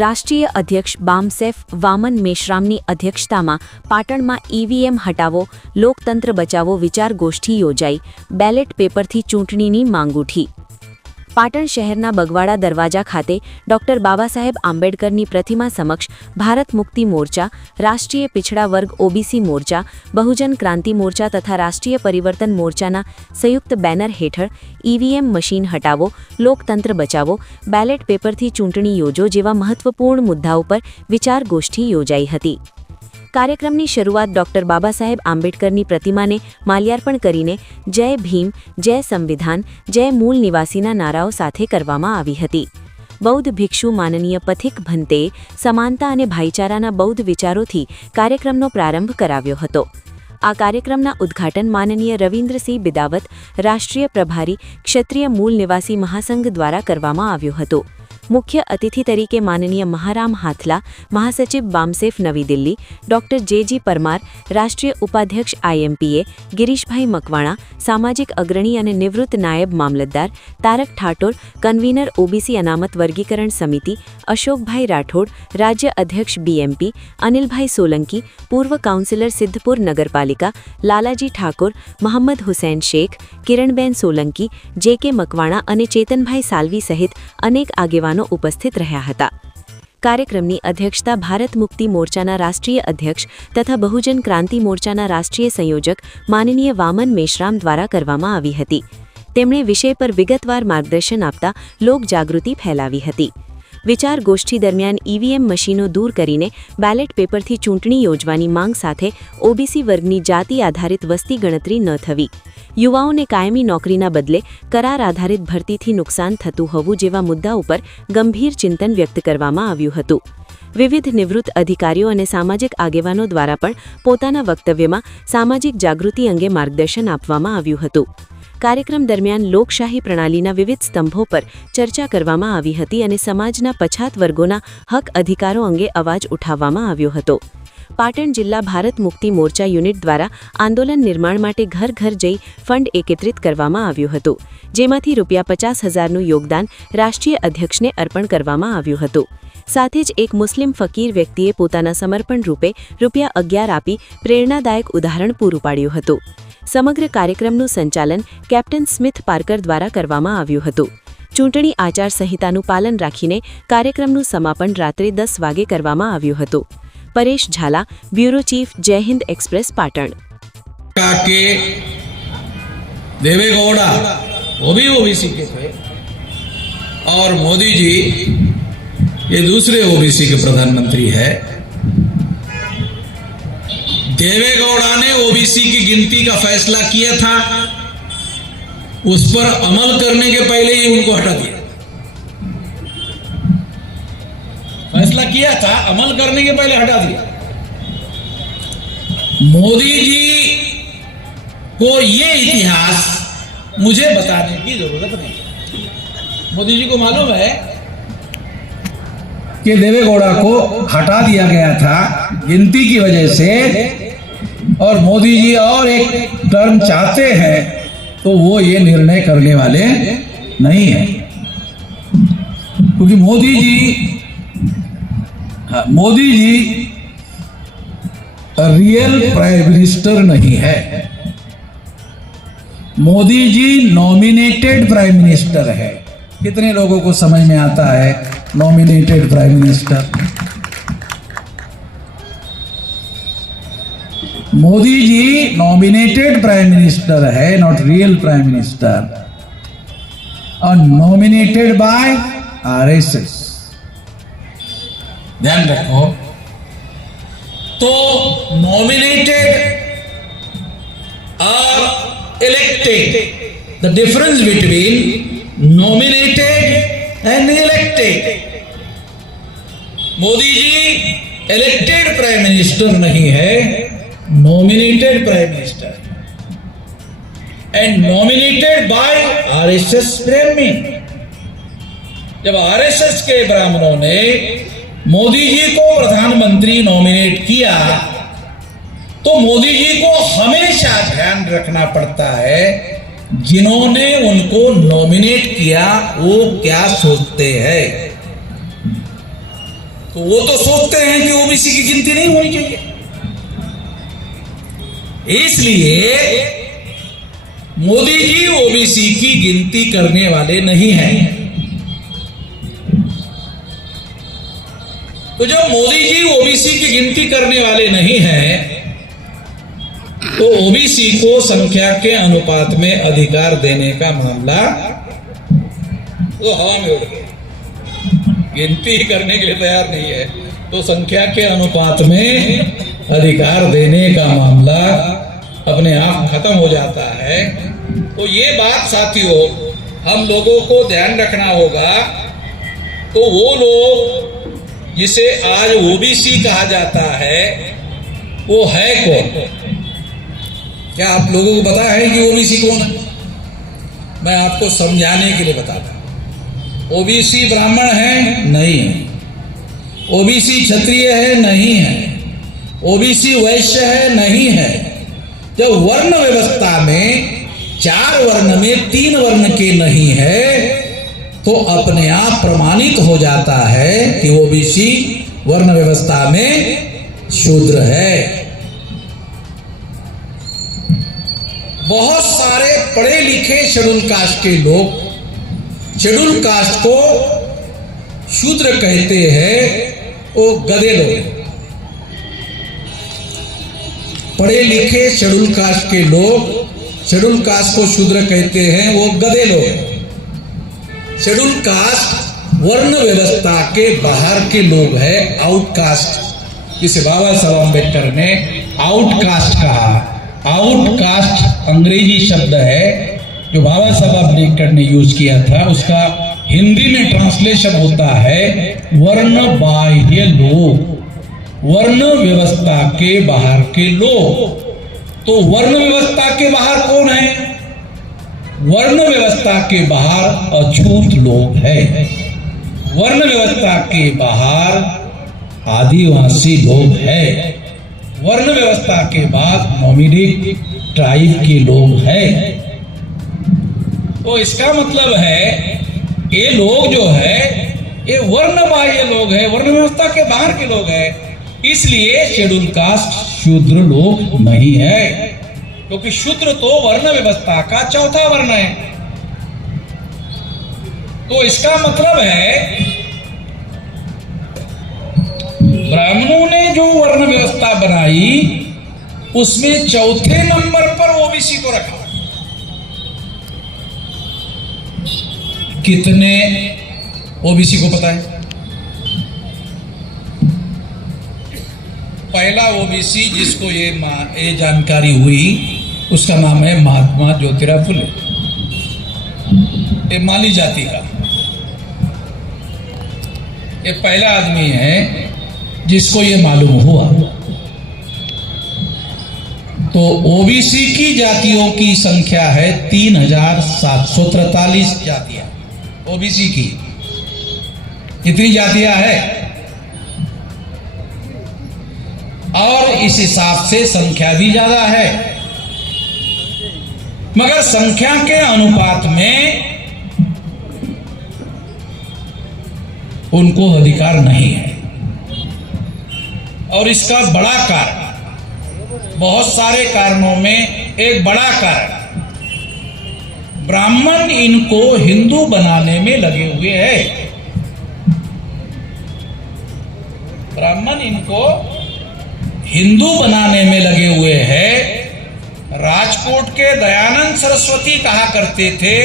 રાષ્ટ્રીય અધ્યક્ષ બામસેફ વામન મેશ્રામની અધ્યક્ષતામાં પાટણમાં ઈવીએમ હટાવો, લોકતંત્ર બચાવો વિચાર ગોષ્ઠી યોજાઈ, બેલેટ પેપરથી ચૂંટણીની માંગ ઉઠી। પાટણ શહેરના બગવાડા દરવાજા ખાતે ડોક્ટર બાબાસાહેબ આંબેડકરની પ્રતિમા સમક્ષ ભારત મુક્તિ મોરચા, રાષ્ટ્રીય પિછડા વર્ગ ઓબીસી મોરચા, બહુજન ક્રાંતિ મોરચા તથા રાષ્ટ્રીય પરિવર્તન મોરચાના સંયુક્ત બેનર હેઠળ ઈવીએમ મશીન હટાવો, લોકતંત્ર બચાવો, બેલેટ પેપરથી ચૂંટણી યોજો જેવા મહત્વપૂર્ણ મુદ્દાઓ પર વિચાર ગોષ્ઠી યોજાઈ હતી। કાર્યક્રમની શરૂઆત ડોક્ટર બાબાસાહેબ આંબેડકરની પ્રતિમાને માલ્યાર્પણ કરીને જય ભીમ, જય સંવિધાન, જય મૂળ નિવાસીના નારાઓ સાથે કરવામાં આવી હતી। બૌદ્ધ ભિક્ષુ માનનીય પથિક ભંતેએ સમાનતા અને ભાઈચારાના બૌદ્ધ વિચારોથી કાર્યક્રમનો પ્રારંભ કરાવ્યો હતો। આ કાર્યક્રમના ઉદ્ઘાટન માનનીય રવિન્દ્રસિંહ બિદાવત, રાષ્ટ્રીય પ્રભારી, ક્ષત્રિય મૂળ નિવાસી મહાસંઘ દ્વારા કરવામાં આવ્યો હતો। મુખ્ય અતિથિ તરીકે માનનીય મહારામ હાથલા, મહાસચિવ બામસેફ નવી દિલ્હી, ડોક્ટર જેજી પરમાર, રાષ્ટ્રીય ઉપાધ્યક્ષ આઈએમપીએ, ગિરીશભાઈ મકવાણા, સામાજિક અગ્રણી અને નિવૃત્ત નાયબ મામલતદાર, તારક ઠાકોર, કન્વીનર ઓબીસી અનામત વર્ગીકરણ સમિતિ, અશોકભાઈ રાઠોડ, રાજ્ય અધ્યક્ષ બીએમપી, અનિલભાઈ સોલંકી, પૂર્વ કાઉન્સિલર સિદ્ધપુર નગરપાલિકા, લાલાજી ઠાકોર, મોહમ્મદ હુસૈન શેખ, કિરણબેન સોલંકી, જેકે મકવાણા અને ચેતનભાઈ સાલવી સહિત અનેક આગેવાનો ઉપસ્થિત રહ્યા હતા। કાર્યક્રમની અધ્યક્ષતા ભારત મુક્તિ મોરચાના રાષ્ટ્રીય અધ્યક્ષ તથા બહુજન ક્રાંતિ મોરચાના રાષ્ટ્રીય સંયોજક માનનીય વામન મેશ્રામ દ્વારા કરવામાં આવી હતી। તેમણે વિષય પર વિગતવાર માર્ગદર્શન આપતા લોકજાગૃતિ ફેલાવી હતી। વિચાર ગોષ્ઠી દરમિયાન ઈવીએમ મશીનો દૂર કરીને બેલેટ પેપરથી ચૂંટણી યોજવાની માંગ સાથે ઓબીસી વર્ગની જાતિ આધારિત વસ્તી ગણતરી ન થવી, યુવાઓને કાયમી નોકરીના બદલે કરાર આધારિત ભરતીથી નુકસાન થતું હોવું જેવા મુદ્દા ઉપર ગંભીર ચિંતન વ્યક્ત કરવામાં આવ્યું હતું। વિવિધ નિવૃત્ત અધિકારીઓ અને સામાજિક આગેવાનો દ્વારા પણ પોતાના વક્તવ્યમાં સામાજિક જાગૃતિ અંગે માર્ગદર્શન આપવામાં આવ્યું હતું। કાર્યક્રમ દરમિયાન લોકશાહી પ્રણાલીના વિવિધ સ્તંભો પર ચર્ચા કરવામાં આવી હતી અને સમાજના પછાત વર્ગોના હક અધિકારો અંગે અવાજ ઉઠાવવામાં આવ્યો હતો। પાટણ જિલ્લા ભારત મુક્તિ મોરચા યુનિટ દ્વારા આંદોલન નિર્માણ માટે ઘર ઘર જઈ ફંડ એકત્રિત કરવામાં આવ્યું હતું, જેમાંથી ₹50,000નું યોગદાન રાષ્ટ્રીય અધ્યક્ષને અર્પણ કરવામાં આવ્યું હતું। સાથે જ એક મુસ્લિમ ફકીર વ્યક્તિએ પોતાના સમર્પણ રૂપે ₹11 આપી પ્રેરણાદાયક ઉદાહરણ પૂરું પાડ્યું હતું। સમગ્ર કાર્યક્રમનું સંચાલન કેપ્ટન સ્મિથ પાર્કર દ્વારા કરવામાં આવ્યું હતું। ચૂંટણી આચાર સંહિતાનું પાલન રાખીને કાર્યક્રમનું સમાપન રાત્રે 10 વાગે કરવામાં આવ્યું હતું। પરેશ ઝાલા, બ્યુરો ચીફ, જય હિન્દ एक्सप्रेस पाटण। देवेगौड़ा वो भी ओबीसी के थे और मोदी जी ये दूसरे ओबीसी के प्रधानमंत्री है। देवेगौड़ा ने ओबीसी की गिनती का फैसला किया था, उस पर अमल करने के पहले ही उनको हटा दिया। फैसला किया था, अमल करने के पहले हटा दिया। मोदी जी को ये इतिहास मुझे बताने की जरूरत नहीं। मोदी जी को मालूम है कि देवेगौड़ा को हटा दिया गया था गिनती की वजह से, और मोदी जी और एक टर्म चाहते हैं तो वो ये निर्णय करने वाले नहीं है, क्योंकि Modi ji real prime minister नहीं है। Modi ji nominated prime minister है। कितने लोगों को समझ में आता है nominated prime minister? Modi ji nominated prime minister है, नॉट रियल प्राइम मिनिस्टर, और नॉमिनेटेड बाय आरएसएस। ध्यान रखो, तो नॉमिनेटेड और elected, the difference between nominated and elected. Modi ji elected prime minister नहीं है, nominated prime minister and nominated by RSS ब्राह्मण। जब आरएसएस के ब्राह्मणों ने मोदी जी को प्रधानमंत्री नॉमिनेट किया तो मोदी जी को हमेशा ध्यान रखना पड़ता है जिन्होंने उनको नॉमिनेट किया वो क्या सोचते हैं। तो वो तो सोचते हैं कि ओबीसी की गिनती नहीं होनी चाहिए। इसलिए मोदी जी ओबीसी की गिनती करने वाले नहीं हैं। तो जब मोदी जी ओबीसी की गिनती करने वाले नहीं हैं, तो ओबीसी को संख्या के अनुपात में अधिकार देने का मामला वो हवा में उड़ गया। गिनती करने के लिए तैयार नहीं है तो संख्या के अनुपात में अधिकार देने का मामला अपने आप खत्म हो जाता है। तो ये बात साथियों हम लोगों को ध्यान रखना होगा। तो वो लोग जिसे आज ओबीसी कहा जाता है वो है कौन? क्या आप लोगों को पता है कि ओबीसी कौन है? मैं आपको समझाने के लिए बताता हूं। ओबीसी ब्राह्मण है? नहीं है। ओबीसी क्षत्रिय है? नहीं है। ओबीसी वैश्य है? नहीं है। जब वर्ण व्यवस्था में 4 वर्ण में 3 वर्ण के नहीं है तो अपने आप प्रमाणित हो जाता है कि ओबीसी वर्ण व्यवस्था में शूद्र है। बहुत सारे पढ़े लिखे शेड्यूल कास्ट के लोग शेड्यूल कास्ट को शूद्र कहते हैं, वो गधे लोग। पढ़े लिखे शेड्यूल कास्ट के लोग शेड्यूल कास्ट को शूद्र कहते हैं, वो गधे लोग। शेड्यूल कास्ट वर्ण व्यवस्था के बाहर के लोग हैं, आउटकास्ट, जिसे बाबा साहब अम्बेडकर ने आउटकास्ट कहा। आउटकास्ट अंग्रेजी शब्द है जो बाबा साहब अम्बेडकर ने यूज किया था, उसका हिंदी में ट्रांसलेशन होता है वर्ण बाह्य लोग, वर्ण व्यवस्था के बाहर के लोग। तो वर्ण व्यवस्था के बाहर कौन है? वर्ण व्यवस्था के बाहर अछूत लोग हैं। वर्ण व्यवस्था के बाहर आदिवासी लोग हैं। वर्ण व्यवस्था के बाद नॉमिनेट ट्राइब के लोग हैं। तो इसका मतलब है ये लोग जो है ये वर्ण बाह्य लोग हैं, वर्ण व्यवस्था के बाहर के लोग हैं। इसलिए शेड्यूल कास्ट शूद्र लोग नहीं है, क्योंकि शूद्र तो वर्ण व्यवस्था का चौथा वर्ण है। तो इसका मतलब है ब्राह्मणों ने जो वर्ण व्यवस्था बनाई उसमें चौथे नंबर पर ओबीसी को रखा। कितने ओबीसी को पता है? पहला ओबीसी जिसको ये जानकारी हुई उसका नाम है महात्मा ज्योतिराव फुले। ये माली जाति का ये पहला आदमी है जिसको ये मालूम हुआ। तो ओबीसी की जातियों की संख्या है 3743 जातियां। ओबीसी की कितनी जातियां है? और इस हिसाब से संख्या भी ज्यादा है, मगर संख्या के अनुपात में उनको अधिकार नहीं है। और इसका बड़ा कारण, बहुत सारे कारणों में एक बड़ा कारण, ब्राह्मण इनको हिंदू बनाने में लगे हुए हैं। ब्राह्मण इनको हिंदू बनाने में लगे हुए हैं। राजकोट के दयानंद सरस्वती कहा करते थे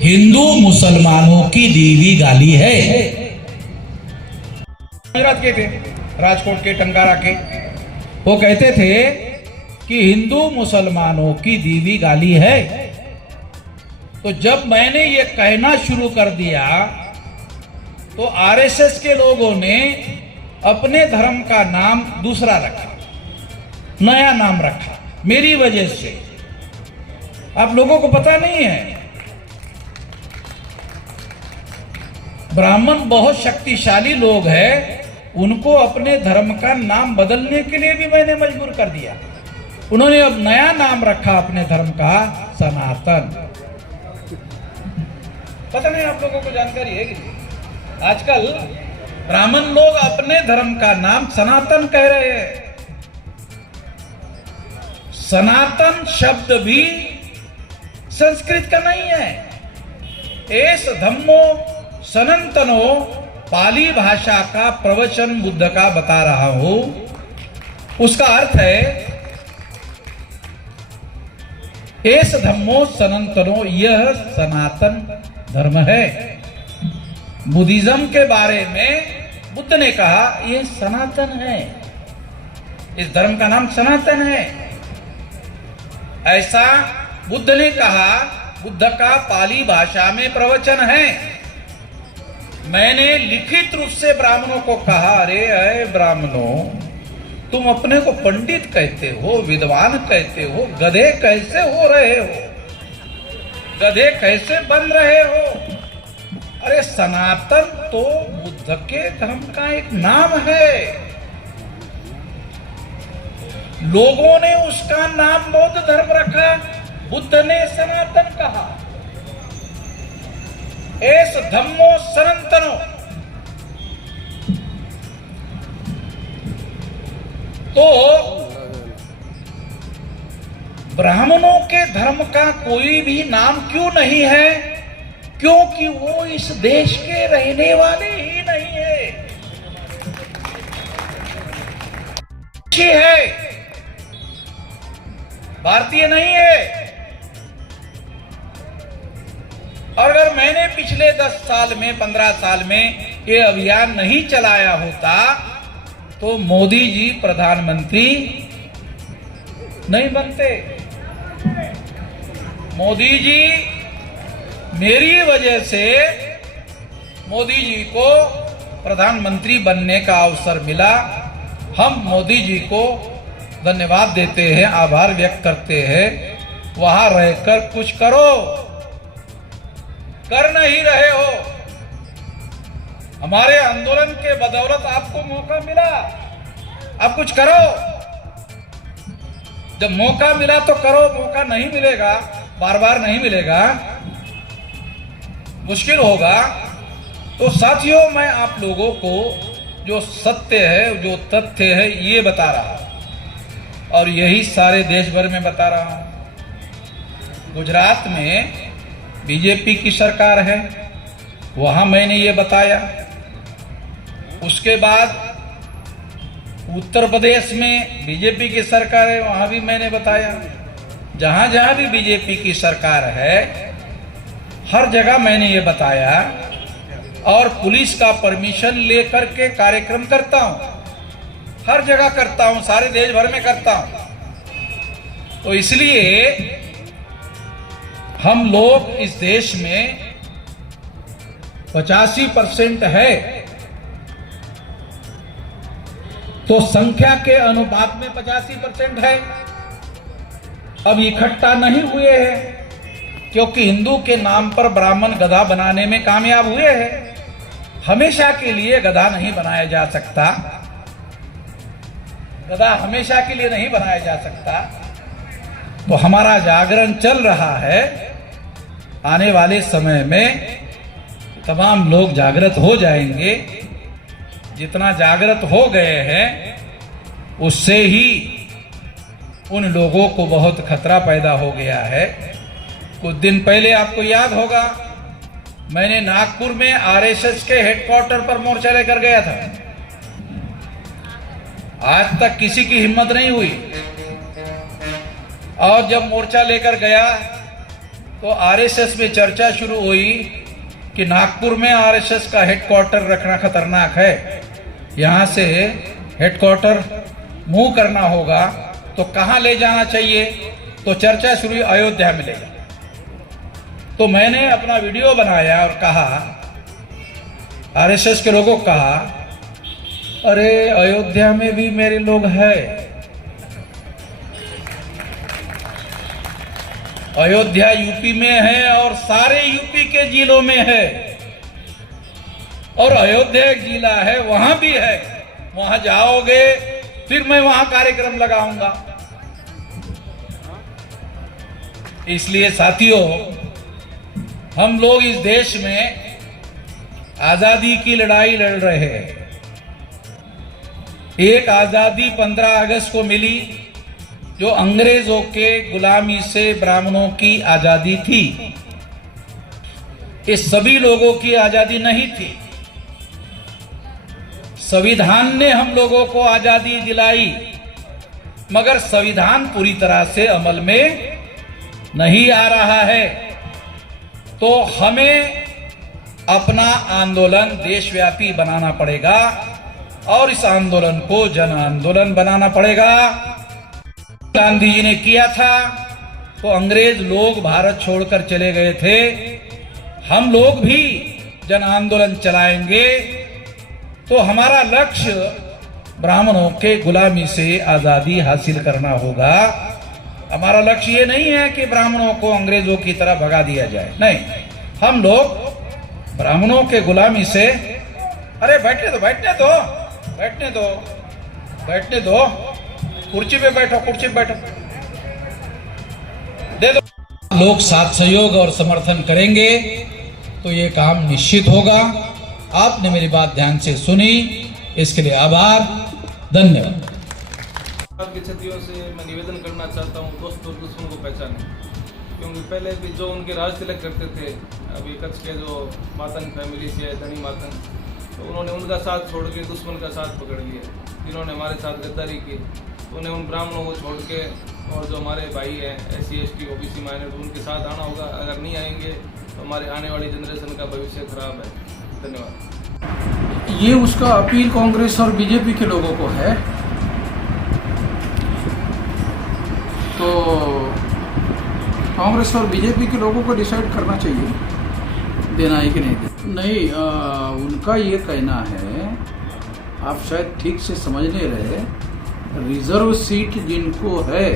हिंदू मुसलमानों की दीवी गाली है। गुजरात के थे, राजकोट के, टंकारा के, वो कहते थे कि हिंदू मुसलमानों की दीवी गाली है। तो जब मैंने ये कहना शुरू कर दिया तो आरएसएस के लोगों ने अपने धर्म का नाम दूसरा रखा, नया नाम रखा मेरी वजह से। आप लोगों को पता नहीं है, ब्राह्मण बहुत शक्तिशाली लोग हैं, उनको अपने धर्म का नाम बदलने के लिए भी मैंने मजबूर कर दिया। उन्होंने अब नया नाम रखा अपने धर्म का, सनातन। पता नहीं आप लोगों को जानकारी है कि आजकल ब्राह्मण लोग अपने धर्म का नाम सनातन कह रहे हैं। सनातन शब्द भी संस्कृत का नहीं है। एस धम्मो सनातनो पाली भाषा का प्रवचन बुद्ध का बता रहा हूं। उसका अर्थ है एस धम्मो सनातनो, यह सनातन धर्म है। बुद्धिज्म के बारे में बुद्ध ने कहा यह सनातन है, इस धर्म का नाम सनातन है। ऐसा बुद्ध ने कहा, बुद्ध का पाली भाषा में प्रवचन है। मैंने लिखित रूप से ब्राह्मणों को कहा, अरे ब्राह्मणों, तुम अपने को पंडित कहते हो, विद्वान कहते हो, गधे कैसे हो रहे हो, गधे कैसे बन रहे हो? अरे सनातन तो बुद्ध के धर्म का एक नाम है। लोगों ने उसका नाम बौद्ध धर्म रखा, बुद्ध ने सनातन कहा। एस धम्मो सनातनो, तो ब्राह्मणों के धर्म का कोई भी नाम क्यों नहीं है? क्योंकि वो इस देश के रहने वाले ही नहीं है, भारतीय नहीं है। और अगर मैंने पिछले 10 साल में 15 साल में ये अभियान नहीं चलाया होता तो मोदी जी प्रधानमंत्री नहीं बनते। मोदी जी, मेरी वजह से मोदी जी को प्रधानमंत्री बनने का अवसर मिला। हम मोदी जी को धन्यवाद देते हैं, आभार व्यक्त करते हैं। वहां रहकर कुछ करो, कर नहीं रहे हो। हमारे आंदोलन के बदौलत आपको मौका मिला, अब कुछ करो। जब मौका मिला तो करो, मौका नहीं मिलेगा, बार बार नहीं मिलेगा, मुश्किल होगा। तो साथियों, मैं आप लोगों को जो सत्य है, जो तथ्य है, ये बता रहा हूं और यही सारे देश भर में बता रहा हूं। गुजरात में बीजेपी की सरकार है, वहां मैंने ये बताया। उसके बाद उत्तर प्रदेश में बीजेपी की सरकार है, वहां भी मैंने बताया। जहां जहां भी बीजेपी की सरकार है, हर जगह मैंने ये बताया और पुलिस का परमिशन लेकर के कार्यक्रम करता हूं, हर जगह करता हूं, सारे देश भर में करता हूं। तो इसलिए हम लोग इस देश में 85% है, तो संख्या के अनुपात में 85% है। अब इकट्ठा नहीं हुए हैं क्योंकि हिंदू के नाम पर ब्राह्मण गधा बनाने में कामयाब हुए हैं। हमेशा के लिए गधा नहीं बनाया जा सकता, गधा हमेशा के लिए नहीं बनाया जा सकता। तो हमारा जागरण चल रहा है। आने वाले समय में तमाम लोग जागृत हो जाएंगे। जितना जागृत हो गए हैं उससे ही उन लोगों को बहुत खतरा पैदा हो गया है। कुछ दिन पहले आपको याद होगा, मैंने नागपुर में आरएसएस के हेडक्वार्टर पर मोर्चा लेकर गया था। आज तक किसी की हिम्मत नहीं हुई। और जब मोर्चा लेकर गया तो आरएसएस में चर्चा शुरू हुई कि नागपुर में आरएसएस का हेडक्वार्टर रखना खतरनाक है, यहां से हेडक्वार्टर मूव करना होगा, तो कहां ले जाना चाहिए? तो चर्चा शुरू हुई, अयोध्या में ले जाओ। तो मैंने अपना वीडियो बनाया और कहा, आरएसएस के लोगों को कहा, अरे अयोध्या में भी मेरे लोग हैं, अयोध्या यूपी में है और सारे यूपी के जिलों में है, और अयोध्या एक जिला है, वहां भी है। वहां जाओगे फिर मैं वहां कार्यक्रम लगाऊंगा। इसलिए साथियों, हम लोग इस देश में आजादी की लड़ाई लड़ रहे हैं। एक आजादी 15 अगस्त को मिली जो अंग्रेजों के गुलामी से ब्राह्मणों की आजादी थी। इस सभी लोगों की आजादी नहीं थी। संविधान ने हम लोगों को आजादी दिलाई, मगर संविधान पूरी तरह से अमल में नहीं आ रहा है। तो हमें अपना आंदोलन देशव्यापी बनाना पड़ेगा और इस आंदोलन को जन आंदोलन बनाना पड़ेगा। गांधी जी ने किया था तो अंग्रेज लोग भारत छोड़कर चले गए थे। हम लोग भी जन आंदोलन चलाएंगे तो हमारा लक्ष्य ब्राह्मणों के गुलामी से आजादी हासिल करना होगा। हमारा लक्ष्य ये नहीं है कि ब्राह्मणों को अंग्रेजों की तरह भगा दिया जाए, नहीं। हम लोग ब्राह्मणों के गुलामी से, अरे बैठने दो, बैठने दो, बैठने दो, बैठने दो, कुर्सी पे बैठो, कुर्सी पे बैठो, दे दो। लोग साथ सहयोग और समर्थन करेंगे तो ये काम निश्चित होगा। आपने मेरी बात ध्यान से सुनी, इसके लिए आभार, धन्यवाद। आपकी क्षतियों से मैं निवेदन करना चाहता हूँ, दोस्त और दुश्मन को पहचानें। क्योंकि पहले भी जो उनके राज तिलक करते थे, अभी कच्छ के जो मातंग फैमिली से है, धनी मातंग, तो उन्होंने उनका साथ छोड़ के दुश्मन का साथ पकड़ लिया। जिन्होंने हमारे साथ गद्दारी की, उन्हें उन ब्राह्मणों को छोड़ के और जो हमारे भाई हैं SC ST OBC माइनॉरिटी, उनके साथ आना होगा। अगर नहीं आएंगे तो हमारे आने वाली जनरेशन का भविष्य खराब है। धन्यवाद। ये उसका अपील कांग्रेस और बीजेपी के लोगों को है। तो कांग्रेस और बीजेपी के लोगों को डिसाइड करना चाहिए देना है कि नहीं देना। नहीं, उनका ये कहना है, आप शायद ठीक से समझ नहीं रहे, रिजर्व सीट जिनको है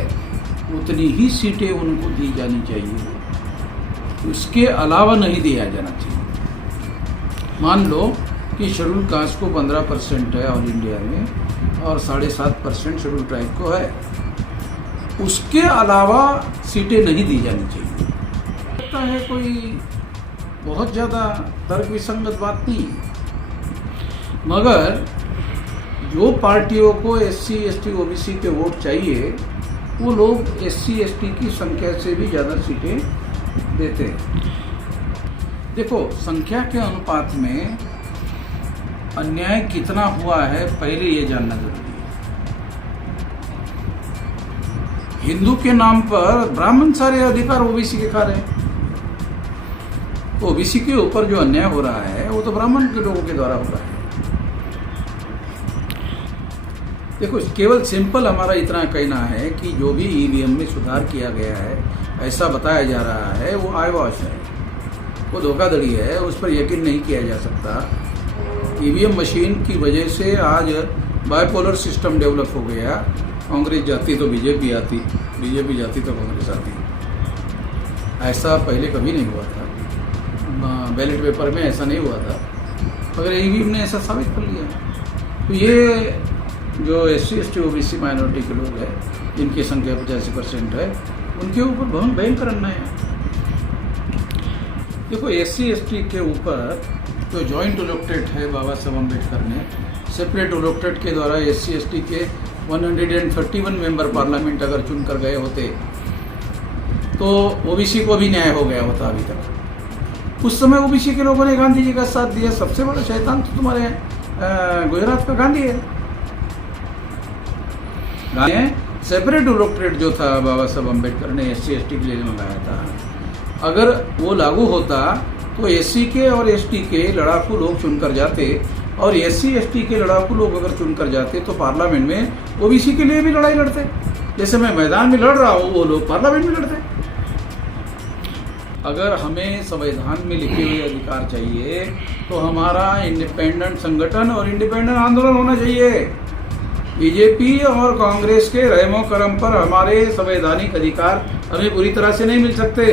उतनी ही सीटें उनको दी जानी चाहिए, उसके अलावा नहीं दिया जाना चाहिए। मान लो कि शेड्यूल कास्ट को 15% है ऑल इंडिया में और 7.5% शेड्यूल ट्राइब को है, उसके अलावा सीटें नहीं दी जानी चाहिए। लगता है कोई बहुत ज़्यादा तर्क विसंगत बात नहीं, मगर जो पार्टियों को SC ST OBC के वोट चाहिए वो लोग SC ST की संख्या से भी ज़्यादा सीटें देते हैं। देखो, संख्या के अनुपात में अन्याय कितना हुआ है पहले ये जानना जरूरी है। हिंदू के नाम पर ब्राह्मण सारे अधिकार OBC के खा रहे हैं। OBC के ऊपर जो अन्याय हो रहा है वो तो ब्राह्मण के लोगों के द्वारा हो रहा है। देखो, केवल सिंपल हमारा इतना कहना है कि जो भी EVM में सुधार किया गया है, ऐसा बताया जा रहा है, वो आईवॉश है, वो धोखाधड़ी है, उस पर यकीन नहीं किया जा सकता। EVM मशीन की वजह से आज बाइपोलर सिस्टम डेवलप हो गया। कांग्रेस जाती तो बीजेपी आती, बीजेपी जाती तो कांग्रेस आती। ऐसा पहले कभी नहीं हुआ था, बैलेट पेपर में ऐसा नहीं हुआ था, मगर EVM ने ऐसा साबित कर लिया। तो ये जो SC ST OBC माइनॉरिटी के लोग हैं, जिनकी संख्या 85% है, उनके ऊपर बहुत भयंकर अन्याय है। देखो, SC ST के ऊपर जो जॉइंट इलेक्टेड है बाबा साहब अम्बेडकर ने, सेपरेट इलेक्टेड के द्वारा SC ST के 131 मेंबर पार्लियामेंट अगर चुनकर गए होते तो OBC को भी न्याय हो गया होता अभी तक। उस समय OBC के लोगों ने गांधी जी का साथ दिया। सबसे बड़ा शैतान तो तुम्हारे गुजरात का गांधी है। सेपरेट इलेक्टेड जो था बाबा साहब अम्बेडकर ने SC ST के लिए मंगाया था, अगर वो लागू होता तो SC के और ST के लड़ाकू लोग चुनकर जाते, और SC ST के लड़ाकू लोग अगर चुनकर जाते तो पार्लियामेंट में OBC के लिए भी लड़ाई लड़ते। जैसे मैं मैदान में लड़ रहा हूँ, वो लोग पार्लियामेंट में लड़ते। अगर हमें संविधान में लिखे हुए अधिकार चाहिए तो हमारा इंडिपेंडेंट संगठन और इंडिपेंडेंट आंदोलन होना चाहिए। बीजेपी और कांग्रेस के रहमो करम पर हमारे संवैधानिक अधिकार हमें पूरी तरह से नहीं मिल सकते।